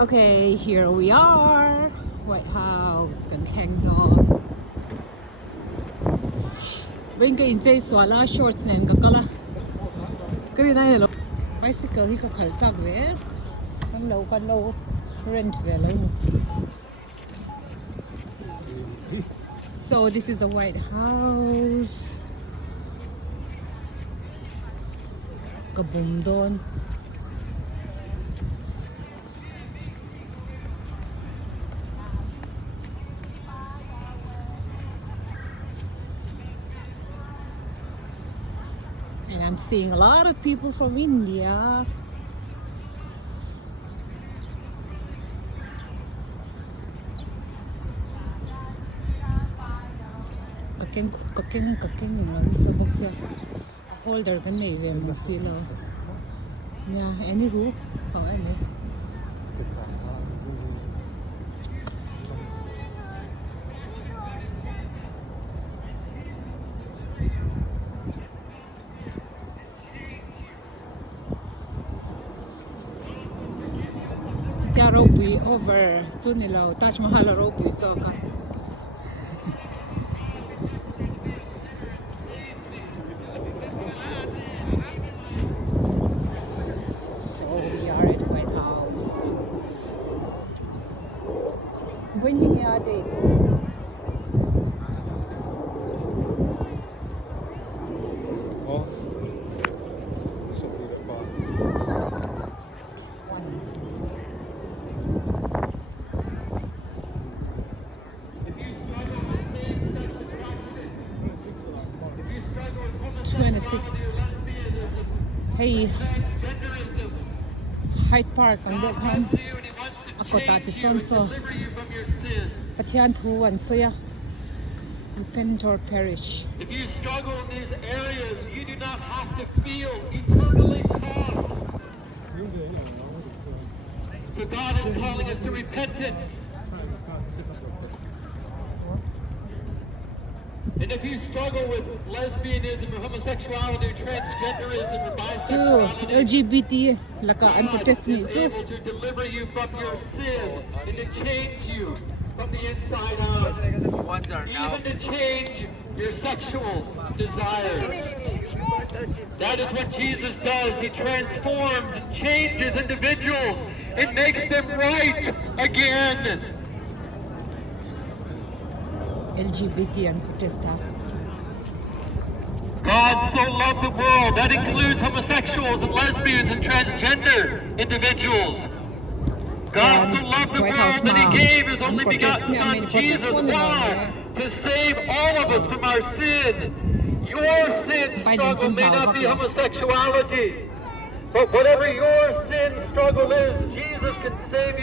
Okay, here we are. White House, kan Kangdon. Bên cái in xóa la shorts nên cái kala. Cái này là bicycle hi cái khal tak ve. Kan lâu rent ve lo. So this is a White House. Kabundon. And I'm seeing a lot of people from India. Cooking sa boxya holder kan may ve masilo. Yeah, anywho, how am I? Rope over to nila Taj Mahal rope so ka. Oh, we are at White House. When you get it. Oh. 26. Hey, Hyde Park ang dekhan. Ako tati sonso. Patihan tuwan soya. Pentor Parish. If you struggle in these areas, you do not have to feel eternally taught. So God is calling us to repentance. And if you struggle with lesbianism or homosexuality or transgenderism or bisexuality, LGBT laka ang God protest is nito. able to deliver you from your sin and to change you from the inside out. Even to change your sexual desires. That is what Jesus does. He transforms and changes individuals and makes them right again. LGBT ang protesta. God so loved the world. That includes homosexuals and lesbians and transgender individuals. God so loved the world that He gave His only begotten Son, Jesus. Why? To save all of us from our sin. Your sin struggle may not be homosexuality, but whatever your sin struggle is, Jesus can save you.